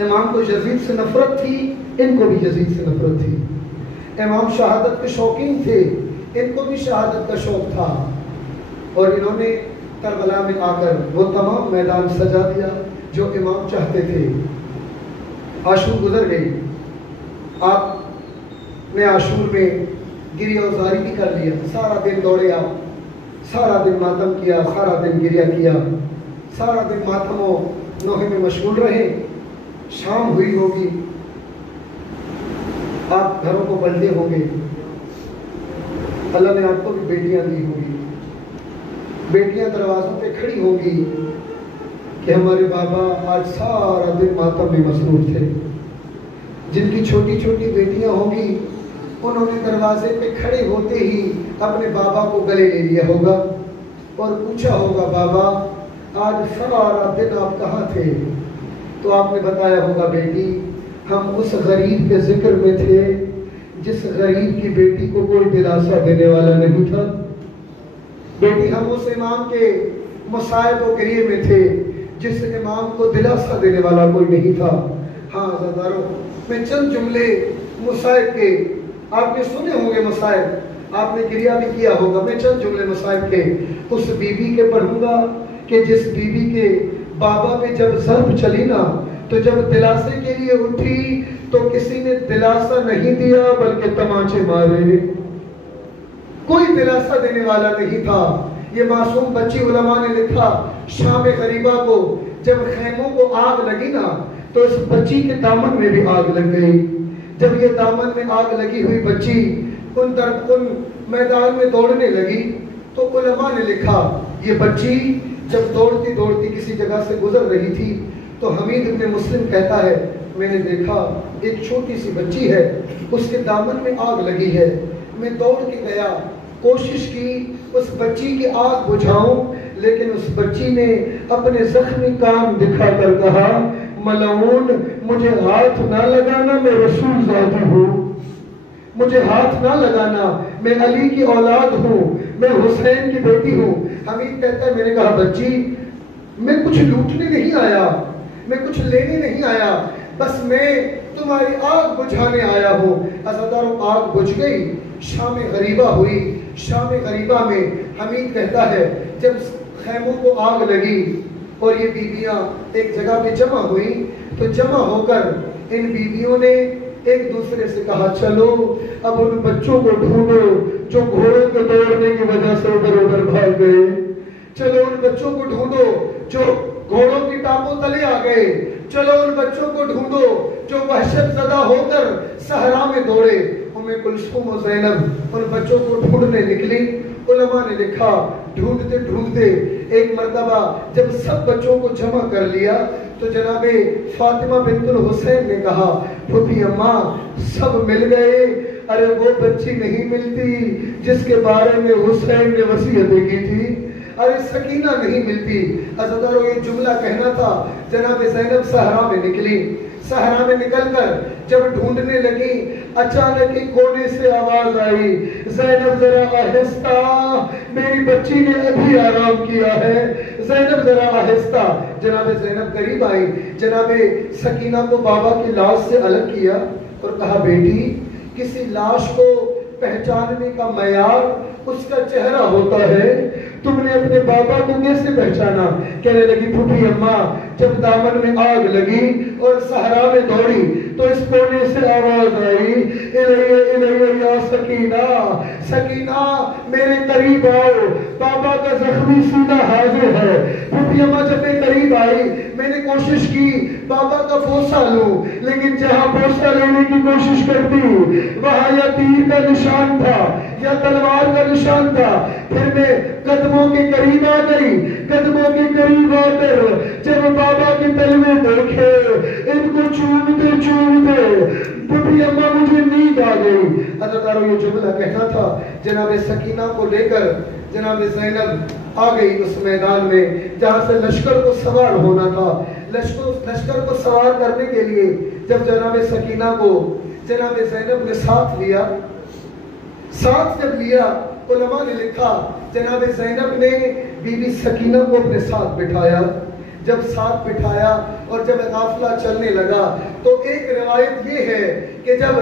امام کو یزید سے نفرت تھی، ان کو بھی یزید سے نفرت تھی. امام شہادت کے شوقین تھے، ان کو بھی شہادت کا شوق تھا. اور انہوں نے کربلا میں آ کر وہ تمام میدان سجا دیا جو امام چاہتے تھے. عاشور گزر گئی. آپ نے عاشور میں گریہ وزاری بھی کر لیا. سارا دن دوڑے آپ، سارا دن ماتم کیا، سارا دن گریہ کیا، سارا دن ماتم و نوحے میں مشغول رہے. شام ہوئی ہوگی، آپ گھروں کو پلٹے ہوں گے. اللہ نے آپ کو بھی بیٹیاں دی ہوں گی. بیٹیاں دروازوں پہ کھڑی ہوں گی کہ ہمارے بابا آج سارا دن ماتم میں مصروف تھے. جن کی چھوٹی چھوٹی بیٹیاں ہوں گی، انہوں نے دروازے پہ کھڑے ہوتے ہی اپنے بابا کو گلے لے لیا ہوگا اور پوچھا ہوگا، بابا آج سارا دن آپ کہاں تھے؟ تو آپ نے بتایا ہوگا، بیٹی ہم اس غریب کے ذکر میں تھے جس غریب کی بیٹی کو کوئی دلاسا دینے والا نہیں تھا. بیٹی ہم اس امام کے مصائب و گریہ میں تھے جس امام کو دلاسا دینے والا کوئی نہیں تھا. ہاں عزیزارو، میں چند جملے مصائب کے، آپ نے سنے ہوں گے مصائب، آپ نے گریہ بھی کیا ہوگا. میں چند جملے مصائب کے اس بی بی کے پڑھوں گا کہ جس بی بی کے بابا پہ جب ضرب چلی نا، تو جب دلاسے کے لیے اٹھی تو کسی نے دلاسا نہیں دیا بلکہ تماچے مارے. کوئی دلاسا دینے والا نہیں تھا. یہ معصوم بچی، علماء نے لکھا، شام غریبہ کو جب خیموں کو آگ لگی نا تو اس بچی کے دامن میں بھی آگ لگ گئی. جب یہ دامن میں آگ لگی ہوئی بچی ان میدان میں دوڑنے لگی تو علماء نے لکھا، یہ بچی جب دوڑتی دوڑتی کسی جگہ سے گزر رہی تھی تو حمید ابن مسلم کہتا ہے، میں نے دیکھا ایک چھوٹی سی بچی ہے، اس کے دامن میں آگ لگی ہے. میں دوڑ کے گیا، کوشش کی اس بچی کی آگ بجھاؤں، لیکن اس بچی نے اپنے زخمی کان دکھا کر کہا، ملعون مجھے ہاتھ نہ لگانا، میں رسول زادی ہوں، مجھے ہاتھ نہ لگانا، میں علی کی اولاد ہوں، میں حسین کی بیٹی ہوں. حمید کہتا ہے، میں نے کہا بچی میں کچھ لوٹنے نہیں آیا، میں کچھ لینے نہیں آیا، بس میں تمہاری آگ بجھانے آیا ہوں. عزیزارو، آگ بجھ گئی. شام غریبہ ہوئی. شام غریبہ میں حمید کہتا ہے جب خیموں کو آگ لگی اور یہ بیویاں ایک جگہ پہ جمع ہوئی تو جمع ہو کر ان بیویوں نے ایک دوسرے سے کہا، چلو اب ان بچوں کو ڈھونڈو جو گھوڑوں کے دوڑنے کی وجہ سے ادھر ادھر بھاگ گئے. چلو ان بچوں کو ڈھونڈو جو گھوڑوں کی ٹانگوں تلے آ گئے. چلو ان بچوں کو ڈھونڈو جو وحشت زدہ ہو کر صحرا میں دوڑے. کلثوم و زینب ان بچوں کو ڈھونڈنے نکلی. علماء نے لکھا، ڈھونڈتے ڈھونڈتے ایک مرتبہ جب سب بچوں کو جمع کر لیا تو جناب فاطمہ بنت الحسین نے کہا، پھوپھی اماں سب مل گئے، ارے وہ بچی نہیں ملتی جس کے بارے میں حسین نے وصیتیں کی تھی، ارے سکینہ نہیں ملتی. عزیزارو، یہ جملہ کہنا تھا. جناب زینب صحرا میں نکلی. صحرا میں نکل کر جب ڈھونڈنے لگی، اچانک ایک کونے سے آواز آئی، زینب ذرا آہستہ، میری بچی نے ابھی آرام کیا ہے، زینب ذرا آہستہ. جناب زینب قریب آئی، جناب سکینہ کو بابا کی لاش سے الگ کیا اور کہا، بیٹی کسی لاش کو پہچاننے کا معیار اس کا چہرہ ہوتا ہے، تم نے اپنے بابا کو کیسے پہچانا؟ کہنے لگی، پھوپھی اماں جب دامن میں آگ لگی اور صحرا میں دوڑی تو اس کونے سے آواز آئی، الیہ الیہ یا سکینہ سکینہ میرے قریب آؤ، بابا کا زخمی سینہ حاضر ہے۔ پھپھی اماں جب میں قریب آئی میں نے کوشش کی بابا کا بوسہ لوں، لیکن جہاں بوسہ لینے کی کوشش کرتی وہاں یا تیر کا نشان تھا یا تلوار کا نشان تھا۔ پھر میں قدموں کے قریب آ گئی، قدموں کے قریب آ کر جب بابا کے تلوے دیکھے ان کو چومتے چومتے پھپھی اماں مجھے نیند آ گئی۔ حضرت یہ جملہ کہنا تھا، جناب سکینہ کو لے کر جناب زینب آ گئی اس میدان میں جہاں سے لشکر کو سوار ہونا تھا۔ لشکر کو سوار کرنے کے لیے جب جناب سکینہ کو جناب زینب نے ساتھ لیا، ساتھ جب لیا علماء نے لکھا جناب زینب نے بی بی سکینہ کو اپنے ساتھ بٹھایا۔ جب ساتھ بٹھایا اور جب قافلہ چلنے لگا تو ایک روایت یہ ہے کہ جب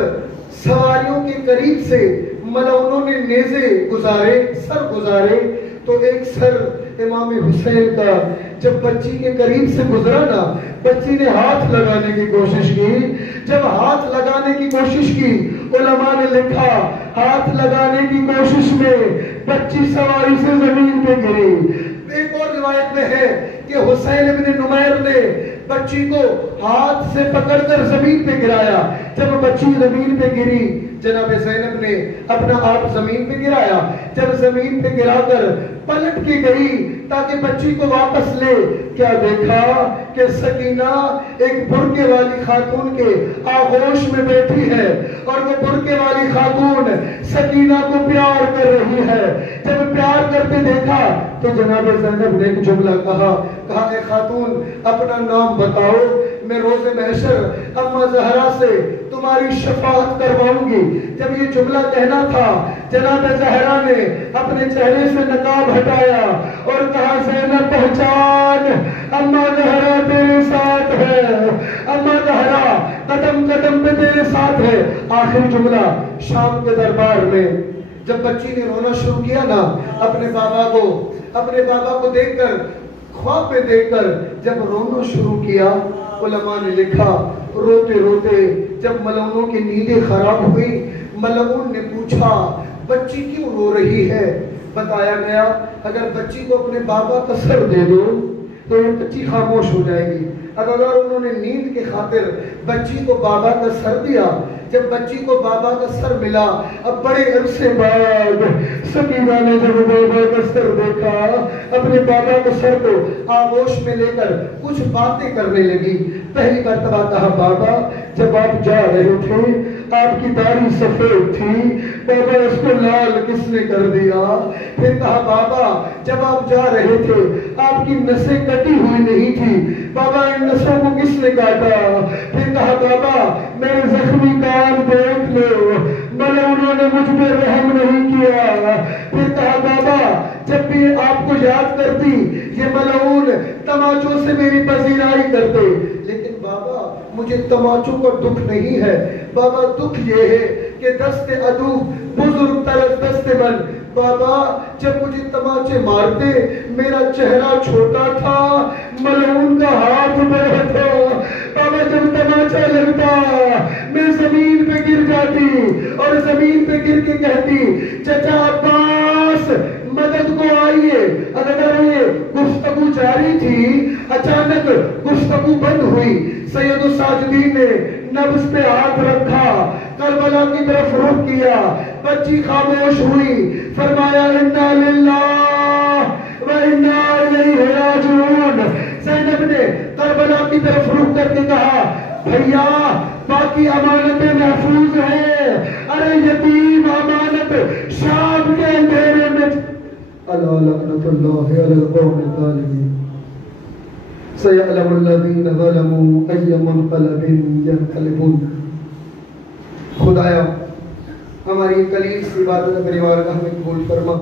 سواریوں کے قریب سے ملعونوں نے نیزے گزارے، سر گزارے، تو ایک سر امام حسین کا جب بچی کے قریب سے گزرا نا، بچی نے ہاتھ لگانے کی کوشش کی۔ جب ہاتھ لگانے کی کوشش کی علماء نے لکھا ہاتھ لگانے کی کوشش میں بچی سواری سے زمین پہ گری۔ ایک اور روایت میں ہے کہ حسین ابن نمیر نے بچی کو ہاتھ سے پکڑ کر زمین پہ گرایا۔ جب بچی زمین پہ گری جناب زینب نے اپنا آپ زمین پہ گرایا۔ جب زمین پہ گرا کر پلٹ کے گئی تاکہ بچی کو واپس لے، کیا دیکھا کہ سکینہ ایک برقعے والی خاتون کے آغوش میں بیٹھی ہے اور وہ برقعے والی خاتون سکینہ کو پیار کر رہی ہے۔ جب پیار کرتے دیکھا تو جناب زینب نے ایک جملہ کہا اے خاتون اپنا نام بتاؤ، میں روز محشر اماں زہرا سے تمہاری شفاعت کرواؤں گی۔ جب یہ جملہ کہنا تھا جناب زہرا نے اپنے چہرے سے نقاب ہٹایا اور کہا زینب پہچان، اماں زہرا تیرے ساتھ ہے، اماں زہرا قدم قدم پہ تیرے ساتھ ہے۔ آخری جملہ شام کے دربار میں جب بچی نے رونا شروع کیا نا، اپنے بابا کو دیکھ کر، خواب میں دیکھ کر جب رونا شروع کیا، علماء نے لکھا روتے روتے جب ملعونوں کی نیندیں خراب ہوئی، ملعون نے پوچھا بچی کیوں رو رہی ہے؟ بتایا گیا اگر بچی کو اپنے بابا کا سر دے دو تو یہ بچی خاموش ہو جائے گی۔ اگر انہوں نے نیند کے خاطر بچی کو بابا کا سر دیا، جب بچی کو بابا کا سر ملا، اب بڑے عرصے بعد سکینہ نے جب بابا کا سر دیکھا، اپنے بابا کے سر کو آغوش میں لے کر کچھ باتیں کرنے لگی۔ پہلی مرتبہ کہا بابا جب آپ جا رہے تھے آپ کی داڑھی سفید تھی، بابا اس کو لال کس نے کر دیا؟ پھر کہا بابا جب آپ جا رہے تھے آپ کی نسیں کٹی ہوئی نہیں تھی، بابا ان نسوں کو کس نے کاٹا؟ پھر کہا بابا میرے زخمی کان دیکھ لو، ملعونوں نے مجھ پہ رحم نہیں کیا۔ پھر کہا بابا جب بھی آپ کو یاد کرتی یہ ملعون تماچوں سے میری پذیرائی کرتے، لیکن بابا مجھے تماچوں کا دکھ نہیں ہے، بابا دکھ یہ ہے کہ دست عدو بزرگ طرف دست من، بابا جب مجھے تماچے مارتے میرا چہرہ چھوٹا تھا، ملعون کا ہاتھ بڑا تھا، بابا جب تماچا لگتا میں زمین پہ گر جاتی اور زمین پہ گر کے کہتی چچا عباس مدد کو آئیے۔ اگر یہ گفتگو جاری تھی اچانک گفتگو بند ہوئی، سید الساجدین نے نبض پہ ہاتھ رکھا، کربلا کی طرف رخ کیا، بچی خاموش ہوئی، فرمایا انا للہ و انا الیہ راجعون۔ زینب نے کربلا کی طرف رخ کر کے کہا بھیا باقی امانتیں محفوظ ہیں، ارے یتیم امانت شام کے اندھیرے میں الا لعنت اللہ علی القوم الظالمین سیعلم الذین ظلموا ای منقلب ینقلبون۔ خدایا ہماری قلیل سی عبادت بارگاہ میں قبول فرما۔